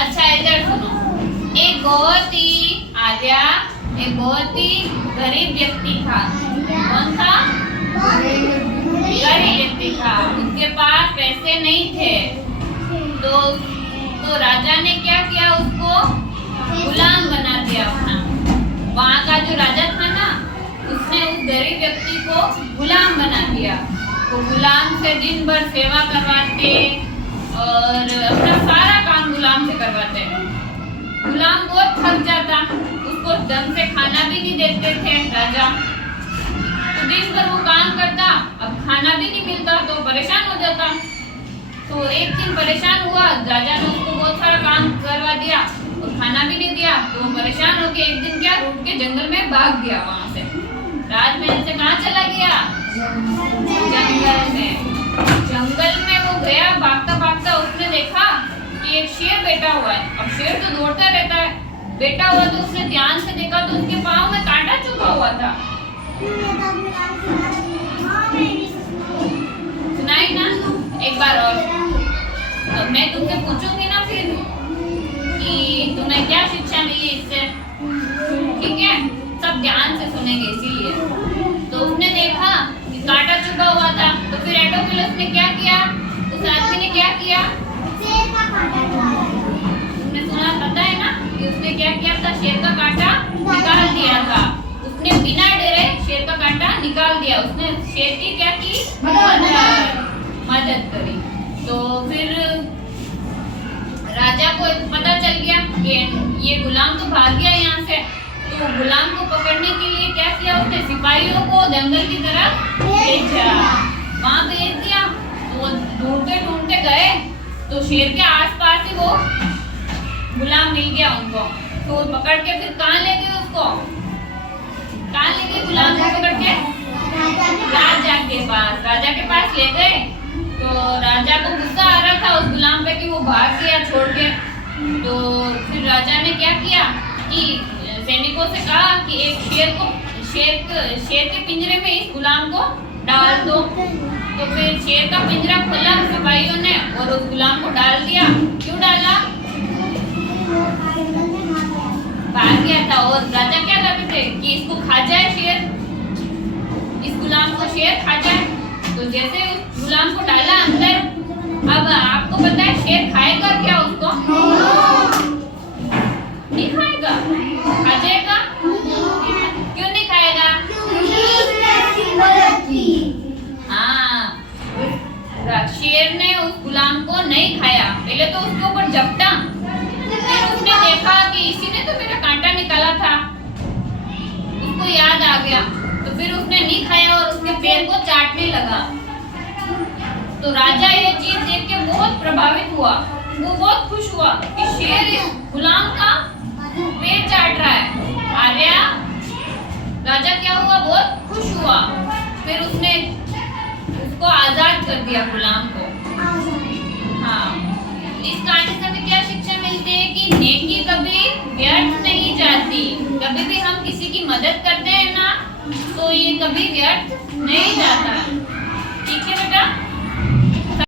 अच्छा इधर सुनो। एक बहुत ही गरीब व्यक्ति था। कौन था? गरीब व्यक्ति था। उसके पास पैसे नहीं थे। तो राजा ने क्या किया, उसको गुलाम बना दिया अपना। वहाँ का जो राजा था ना, उसने उस गरीब व्यक्ति को गुलाम बना दिया। वो गुलाम से दिन भर सेवा करवाते और अपना सारा काम गुलाम से करवाते। गुलाम बहुत थक जाता, उसको ढंग से खाना भी नहीं देते थे राजा। तो दिन भर वो काम करता, अब खाना भी नहीं मिलता तो परेशान हो जाता। तो एक दिन परेशान हुआ, राजा ने उसको बहुत सारा काम करवा दिया और खाना भी नहीं दिया। तो वो परेशान होके एक दिन क्या, रूठ के जंगल में भाग गया। वहां से राजमहल से कहाँ चला गया? जंगल में वो गया, भागता भागता उसने देखा कि एक शेर बैठा हुआ है। अब शेर तो दौड़ता रहता है, बैठा हुआ तो उसने ध्यान से देखा तो उसके पाँव में कांटा चुभा हुआ था। सुनाई ना? एक बार और तो मैं तुमसे पूछूंगी ना फिर कि तुम्हें क्या शिक्षा मिली इससे, ठीक है? सब ध्यान से सुनेंगे इसीलिए। तो उसने देखा कि कांटा चुभा हुआ था, तो फिर एडोक्यूलस ने क्या किया? उस आदमी ने क्या किया? तुमने सुना, पता है ना कि उसने क्या किया था? शेर का कांटा निकाल दिया था। उसने बिना डरे शेर का कांटा निकाल दिया। उसने शेर की क्या की? मदद करी। तो फिर राजा को पता चल गया कि ये गुलाम तो भाग गया यहाँ से। तो गुलाम को पकड़ने के लिए क्या किया उसने? सिपाहियों को जंगल की तरफ भेजा। वहाँ भेज दिया। तो ढूंढते ढूंढते गए तो शेर के आसपास ही वो गुलाम मिल गया उनको। तो पकड़ के फिर कहाँ ले गए उसको? कहाँ ले गए गुलाम को पकड़ के? राजा के पास। राजा के पास ले गए तो राजा को गुस्सा आ रहा था उस गुलाम पे कि वो भाग गया छोड़ के। तो फिर राजा ने क्या किया कि सैनिकों से कहा कि एक शेर के पिंजरे में इस गुलाम को डाल दो। तो फिर शेर का पिंजरा खोला सिपाहियों ने और उस गुलाम को डाल दिया। क्यों डाला? भाग गया था। और राजा क्या चाहते थे कि इसको खा जाए शेर, इस गुलाम को शेर खा जाए। तो जैसे उस गुलाम को डाला अंदर, अब आपको पता है शेर खाएगा क्या उसको? नहीं खाएगा। खा जाएगा? क्यों नहीं खाएगा? हाँ, शेर ने उस गुलाम को नहीं खाया। पहले तो उसके ऊपर झपटा, फिर उसने देखा कि इसी ने तो मेरा कांटा निकाला था, उसको याद आ गया। तो फिर उसने नहीं खाया और उसके पैर को चाटने लगा। तो राजा ये चीज देख के बहुत प्रभावित हुआ। वो बहुत खुश हुआ कि शेर इस गुलाम का पैर चाट रहा है। आर्या, राजा क्या हुआ? बहुत खुश हुआ। फिर उसने उसको आजाद कर दिया गुलाम को। हाँ, इस कहानी से हमें क्या शिक्षा मिलती है कि नेकी कभी व्यर्थ नहीं जाती। कभी भी हम किसी की मदद करते हैं ना, तो ये कभी व्यर्थ नहीं जाता है।